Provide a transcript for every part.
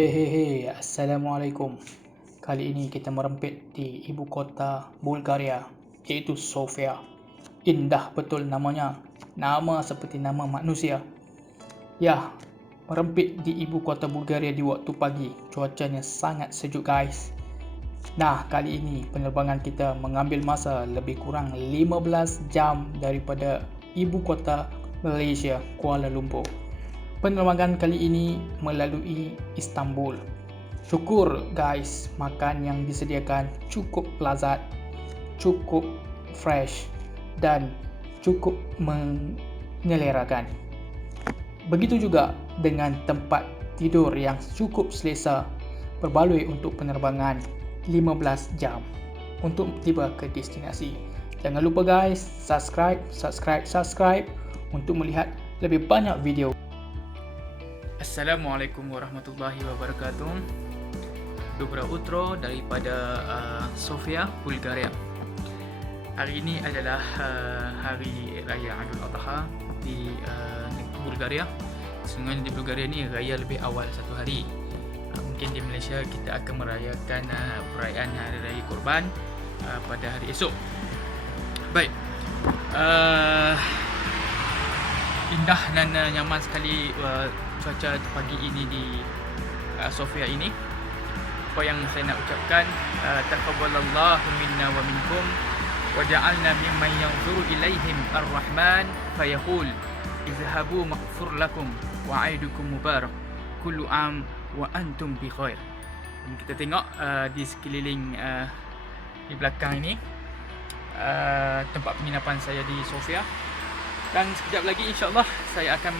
Assalamualaikum. Kali ini kita merempit di ibu kota Bulgaria, iaitu Sofia. Indah betul namanya, nama seperti nama manusia. Ya, merempit di ibu kota Bulgaria di waktu pagi, cuacanya sangat sejuk guys. Nah, kali ini penerbangan kita mengambil masa lebih kurang 15 jam daripada ibu kota Malaysia, Kuala Lumpur. Penerbangan kali ini melalui Istanbul. Syukur guys, makan yang disediakan cukup lezat, cukup fresh dan cukup mengelerakan. Begitu juga dengan tempat tidur yang cukup selesa, berbaloi untuk penerbangan 15 jam untuk tiba ke destinasi. Jangan lupa guys, subscribe untuk melihat lebih banyak video. Assalamualaikum warahmatullahi wabarakatuh. Dobro utro daripada Sofia, Bulgaria. Hari ini adalah hari raya Idul Adha di Bulgaria. Sesungguhnya di Bulgaria ni raya lebih awal satu hari. Mungkin di Malaysia kita akan merayakan perayaan hari raya Korban pada hari esok. Baik. Indah dan nyaman sekali cuaca pagi ini di Sofia ini. Apa yang saya nak ucapkan, taqabbalallahu minna wa minkum wa ja'alna mimman yanzuru ilaihim ar-rahman fayaqul izhabu maghfur lakum wa 'aidukum mubarak kullu am wa antum bi khair. Kita tengok di sekeliling di belakang ini tempat penginapan saya di Sofia. Dan sekejap lagi insya-Allah saya akan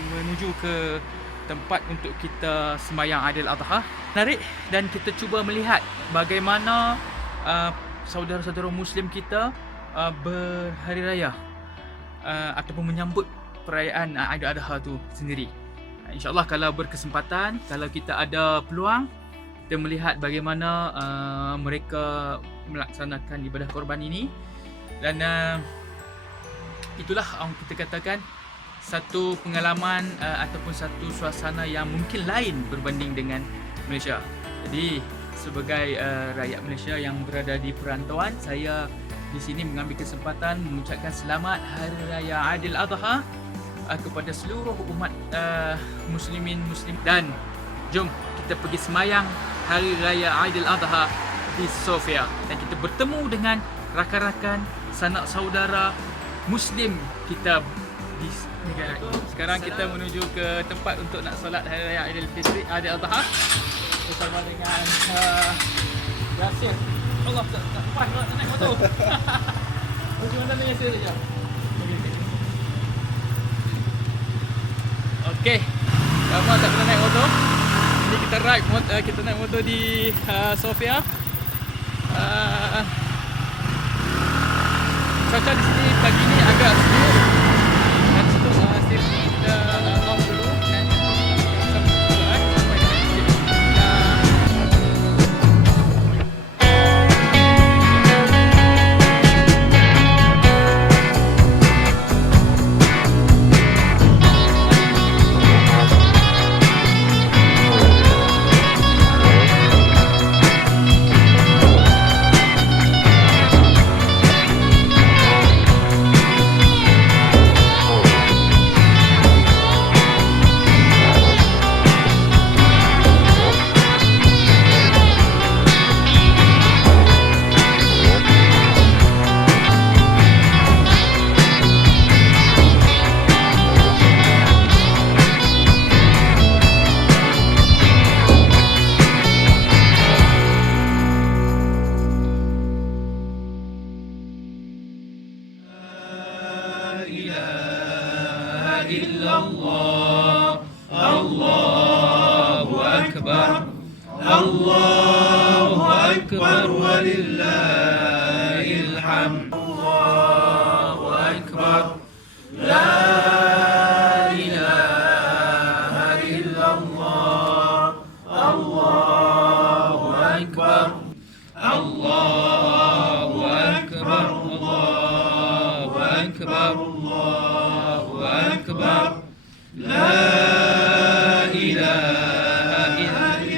menuju ke tempat untuk kita sembahyang Idul Adha. Menarik, dan kita cuba melihat bagaimana saudara-saudara Muslim kita berhari raya ataupun menyambut perayaan Idul Adha tu sendiri. InsyaAllah kalau berkesempatan, kalau kita ada peluang, kita melihat bagaimana mereka melaksanakan ibadah korban ini. Dan itulah kita katakan satu pengalaman ataupun satu suasana yang mungkin lain berbanding dengan Malaysia. Jadi sebagai rakyat Malaysia yang berada di perantauan, saya di sini mengambil kesempatan mengucapkan selamat Hari Raya Idul Adha kepada seluruh umat muslimin muslim. Dan jom kita pergi semayang Hari Raya Idul Adha di Sofia dan kita bertemu dengan rakan-rakan, sanak saudara Muslim kita di negara ini. Sekarang kita menuju ke tempat untuk nak solat Hari Raya Idul Fitri Idul Adha bersama dengan Yasir. Allah, tak lepas nak naik motor. Macam mana naik Yasir saja. Okey. Lama tak pernah naik motor. Ini kita ride kita naik motor di Sofia. Cuaca di sini pagi ni agak sejuk. Dan untuk safety kita off dulu dan sampai dengan sikit. Illallah, Allahu Akbar, Allahu Akbar walillahil hamd. Allahu Akbar, la ilaha illallah, Allahu Akbar, Allahu Akbar, Allahu Akbar, Allahu Akbar. La ilaha illallah.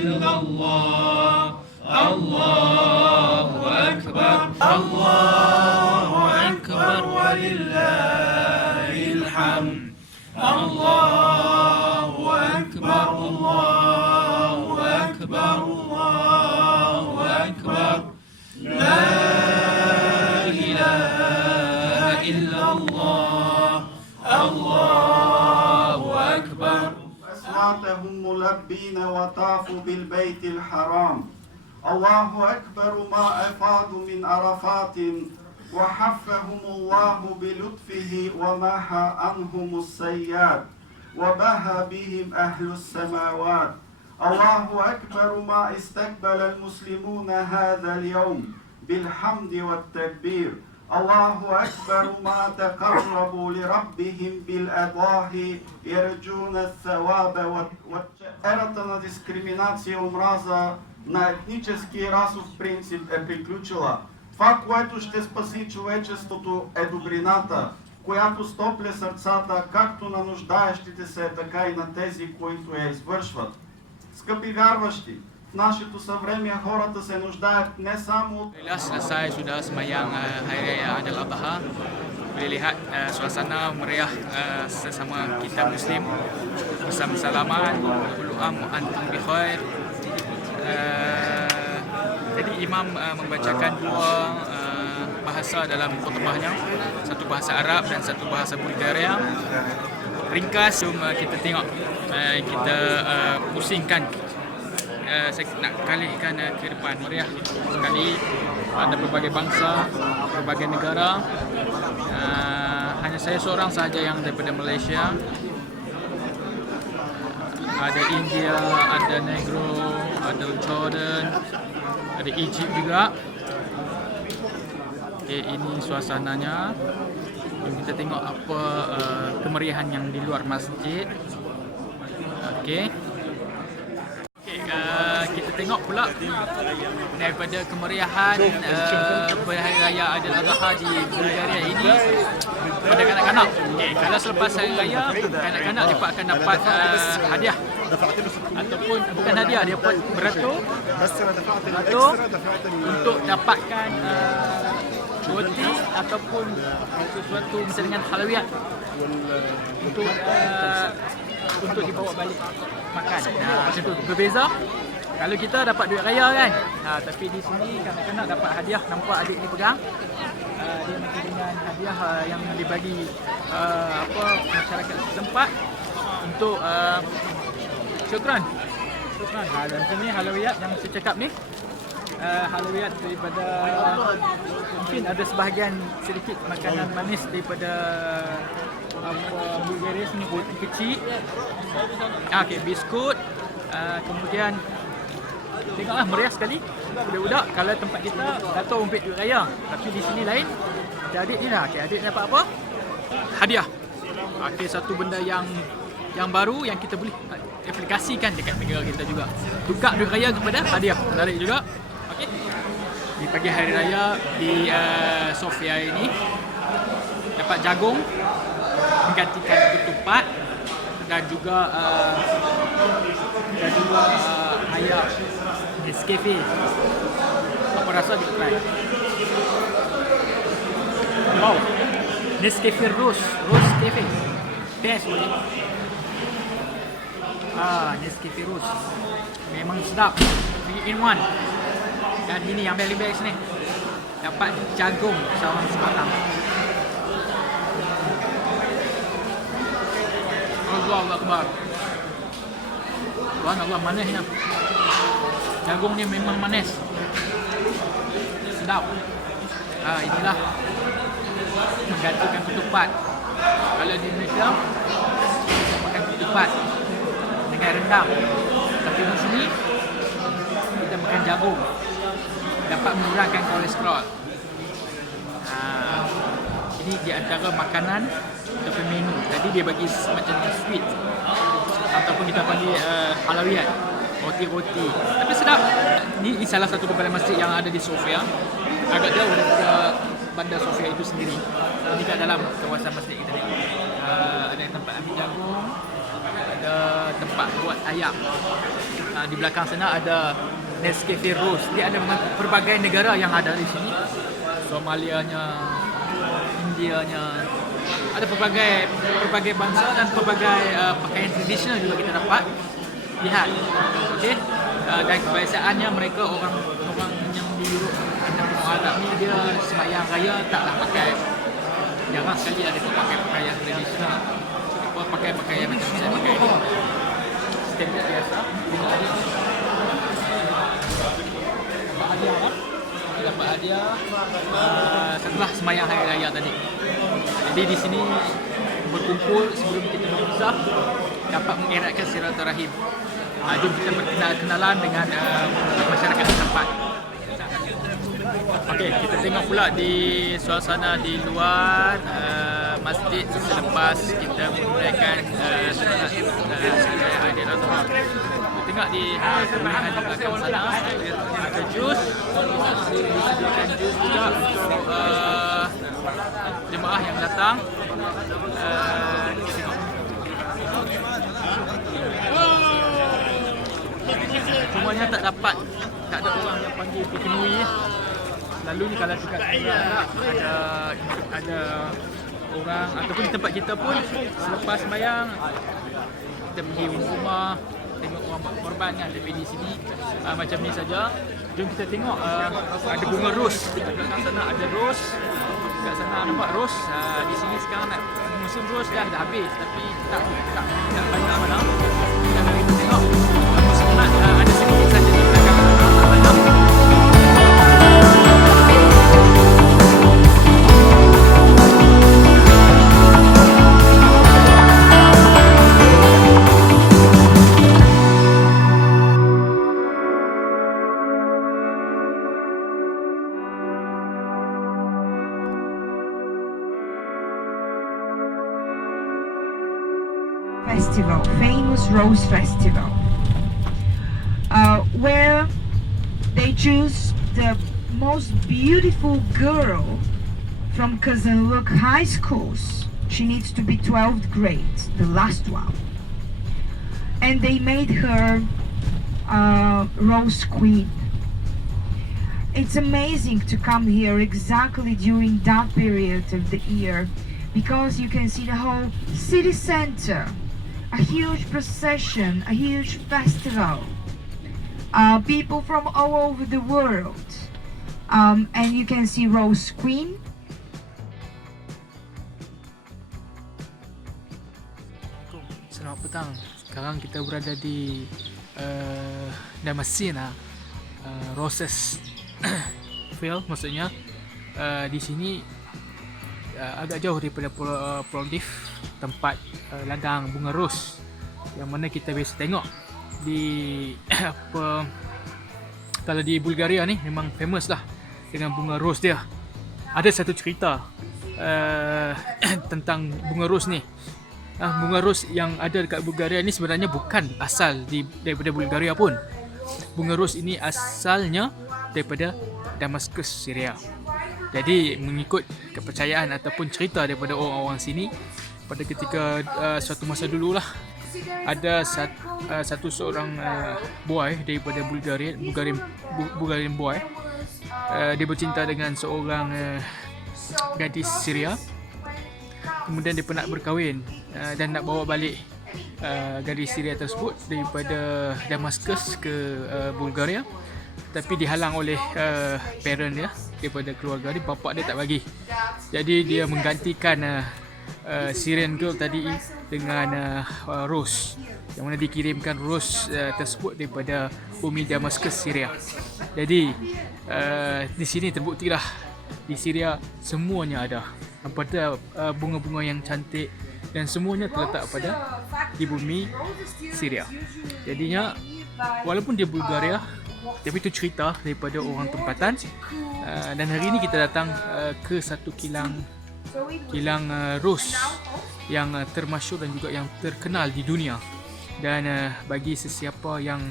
الله أكبر. أصواتهم ملبين وطافوا بالبيت الحرام. الله أكبر ما أفاضوا من عرفات وحفهم الله بلطفه ومحى عنهم السيئات وبهى بهم أهل السماوات. الله أكبر ما استقبل المسلمون هذا اليوم بالحمد والتكبير. الله أكبر ما تقربوا لربهم بالأضاحي يرجون الثواب Ерата на дискриминация и омраза на етнически и расов принцип е приключила. Това, което ще спаси човечеството, е добрината, която стопля сърцата както на нуждаещите се, така и на тези, които я извършват. Скъпи вярващи, в нашето съвремие хората се нуждаят не само от... Selesai sudah sembahyang Hari Raya Aidil Adha. Boleh lihat suasana meriah sesama kita Muslim bersama-salaman. Kullu am wa antum bi khair. Jadi imam membacakan dua bahasa dalam khutbahnya, satu bahasa Arab dan satu bahasa Bulgaria. Ringkas, jom kita tengok, kita pusingkan. Saya nak kalikan ke depan. Meriah sekali, ada berbagai bangsa, berbagai negara. Hanya saya seorang sahaja yang daripada Malaysia. Ada India, ada Negro, ada Jordan, ada Egypt juga. Okay, ini suasananya. Jom kita tengok apa kemeriahan yang di luar masjid. Okey. Kita tengok pula daripada kemeriahan Hari Raya Aidil Adha di Bulgaria ini pada kanak-kanak. Okay, kalau selepas Hari Raya, kanak-kanak dia akan dapat hadiah ataupun bukan hadiah, dia dapat beratur untuk dapatkan roti ataupun sesuatu macam dengan halawiyat untuk dibawa balik makan. Macam tu berbeza. Kalau kita dapat duit raya kan, tapi di sini kanak-kanak dapat hadiah. Nampak adik ni pegang, dia macam dengan hadiah yang dibagi masyarakat setempat untuk syukran. Dan macam ni halawiyat yang saya cakap ni, halawiyat daripada mungkin ada sebahagian sedikit makanan manis daripada Bulgaria sini, roti kecil, okay, biskut, kemudian tengoklah meriah sekali. Budak-budak kalau tempat kita datang umpit duit raya, tapi di sini lain. Adik ni lah, okay, adik dapat apa? Hadiah. Okay, satu benda yang baru yang kita boleh aplikasikan dekat negara kita juga. Tukar duit raya kepada hadiah, menarik juga. Okay. Di pagi hari raya di Sofia ini dapat jagung menggantikan ketupat dan juga ayam Nescafe. Apa rasa kita try? Wow, Nescafe Rose Cafe, best boleh. Nescafe Rose memang sedap, 3-in-1. Dan ini yang paling best ni, dapat jagung seorang sebatang. Allahu Akbar. Subhanallah, manisnya. Jagung ni memang manis, sedap. Inilah menggantikan ketupat. Kalau di Indonesia kita makan ketupat dengan rendang, tapi di sini kita makan jagung, dapat mengurangkan kolesterol. Ini di antara makanan ataupun menu. Tadi dia bagi macam sweet ataupun kita panggil halawiyat, roti-roti, tapi sedap. Ini salah satu daripada masjid yang ada di Sofia. Agak jauh daripada bandar Sofia itu sendiri. Ini kat dalam kawasan masjid kita ni. Ada tempat ambil jagung, ada tempat buat ayam. Di belakang sana ada Nescafe Rose. Dia ada pelbagai negara yang ada di sini. Somalianya, Indianya, ada pelbagai bangsa dan pelbagai pakaian tradisional juga kita dapat lihat. Okey. Dan kebiasaannya mereka orang yang di Europe ataupun orang Arab ni, dia sembahyang raya taklah pakai, jarang sekali ada pakai pakaian tradisional. tembok biasa. Dapat hadiah kan? Kita dapat hadiah setelah sembahyang hari raya tadi. Jadi di sini berkumpul sebelum kita berpisah dapat mengeratkan silaturahim. Jom kita berkenalan dengan masyarakat setempat. Okey, kita tengok pula di suasana di luar masjid selepas kita menunaikan solat Sungai Aidiladha. Kita tengok di pilihan di belakang sana ada jus, disediakan jus juga untuk jemaah yang datang. Kita tengok. Semuanya tak ada orang yang panggil dipenuhi. Lalu ni kalau dekat ada orang ataupun di tempat kita pun selepas sembahyang kita pergi rumah tengok orang buat korban kan, tapi di sini macam ni saja. Jom kita tengok ada bunga ros dekat belakang sana, ada ros dekat sana, nampak ros. Di sini sekarang nak musim ros dah habis, tapi tak banyak mana. Kita mari kita tengok musim ada sedikit saja di belakang sana, tak banyak. Festival, famous Rose Festival, where they choose the most beautiful girl from Kazanluk High Schools. She needs to be 12th grade, the last one. And they made her Rose Queen. It's amazing to come here exactly during that period of the year, because you can see the whole city center, a huge procession, a huge festival, people from all over the world, and you can see Rose Queen. Selamat petang. Sekarang kita berada di Damascene, Roses Field, maksudnya di sini agak jauh daripada Plovdiv, tempat ladang bunga ros yang mana kita biasa tengok di kalau di Bulgaria ni memang famous lah dengan bunga ros dia. Ada satu cerita tentang bunga ros ni. Bunga ros yang ada dekat Bulgaria ni sebenarnya bukan asal daripada Bulgaria pun. Bunga ros ini asalnya daripada Damaskus, Syria. Jadi mengikut kepercayaan ataupun cerita daripada orang-orang sini, pada ketika suatu masa dululah ada satu seorang boy daripada Bulgarian boy, dia bercinta dengan seorang gadis Syria. Kemudian dia nak berkahwin dan nak bawa balik gadis Syria tersebut daripada Damaskus ke Bulgaria, tapi dihalang oleh parent dia, daripada keluarga dia. Bapa dia tak bagi. Jadi dia menggantikan Syrian girl tadi dengan rose, yang mana dikirimkan rose tersebut daripada bumi Damaskus, Syria. Jadi di sini terbuktilah di Syria semuanya ada bunga-bunga yang cantik dan semuanya terletak di bumi Syria. Jadinya walaupun dia Bulgaria, tapi itu cerita daripada orang tempatan. Dan hari ini kita datang ke satu kilang ros yang termasyhur dan juga yang terkenal di dunia. Dan bagi sesiapa yang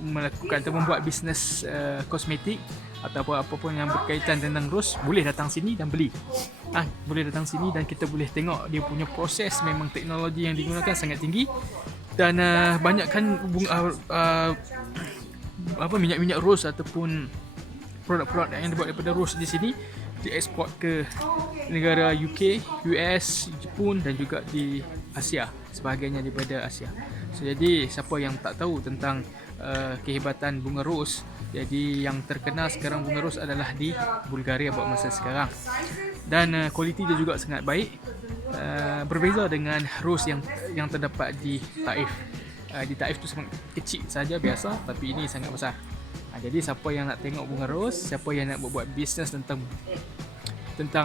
melakukan atau membuat bisnes kosmetik ataupun apapun yang berkaitan dengan ros, boleh datang sini dan beli. Boleh datang sini dan kita boleh tengok dia punya proses. Memang teknologi yang digunakan sangat tinggi. Dan banyakkan minyak-minyak ros ataupun produk-produk yang dibuat daripada ros di sini dieksport ke negara UK, US, Jepun dan juga di Asia, sebahagiannya daripada Asia. Jadi siapa yang tak tahu tentang kehebatan bunga ros, jadi yang terkenal sekarang bunga ros adalah di Bulgaria buat masa sekarang. Dan kualiti dia juga sangat baik, berbeza dengan ros yang terdapat di Taif. Di Taif tu sangat kecil saja biasa, tapi ini sangat besar. Jadi siapa yang nak tengok bunga ros, siapa yang nak buat bisnes tentang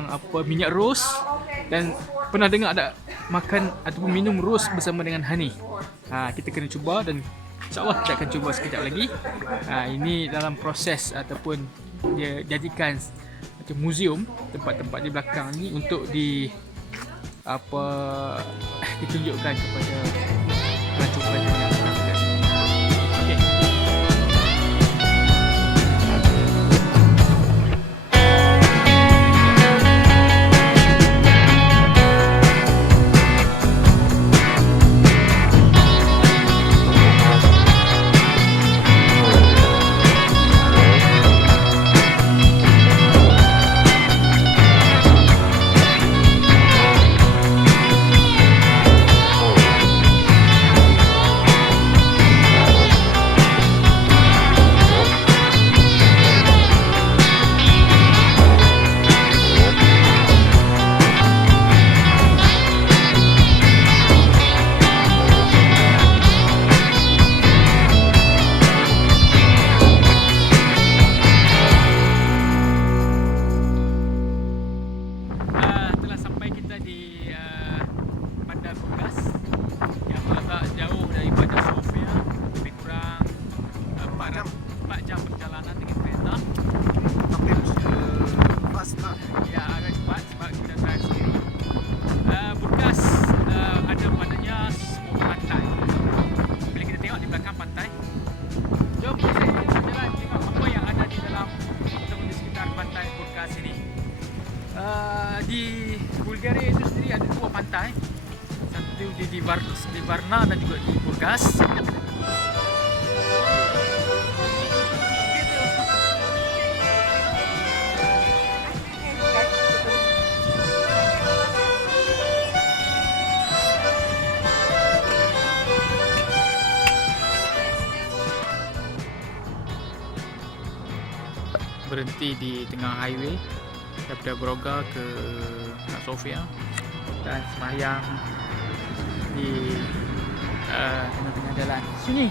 apa minyak ros, dan pernah dengar ada makan ataupun minum ros bersama dengan honey, kita kena cuba, dan insyaAllah kita akan cuba sekejap lagi. Ini dalam proses ataupun dia jadikan macam muzium tempat-tempat di belakang ni untuk ditunjukkan kepada pelancong-pelancong yang akan kat sini. Okey. Telah sampai kita di Bandar Burgas yang agak jauh daripada Sofia, lebih kurang 4 jam perjalanan dengan kereta. Tapi fast lah. Ya, agak cepat sebab kita drive sendiri. Burgas ada padanya semua pantai. Boleh kita tengok di belakang pantai. Jom kita jalan tengok apa yang ada di dalam ataupun di sekitar pantai Burgas ini. Di Bulgaria itu sendiri ada 2 pantai, satu di Varna dan juga di Burgas. Berhenti di tengah highway daripada Broga ke Sofia dan sembahyang di tengah-tengah jalan. Sini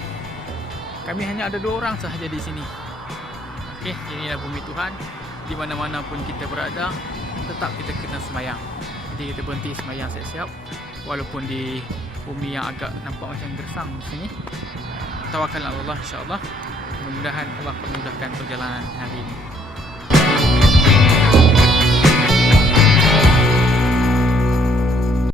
kami hanya ada 2 orang sahaja di sini. Okey, inilah bumi Tuhan. Di mana-mana pun kita berada, tetap kita kena sembahyang. Jadi kita berhenti sembahyang siap-siap walaupun di bumi yang agak nampak macam gersang di sini. Tawakal Allah, insya-Allah. Mudah-mudahan Allah memudahkan perjalanan hari ini.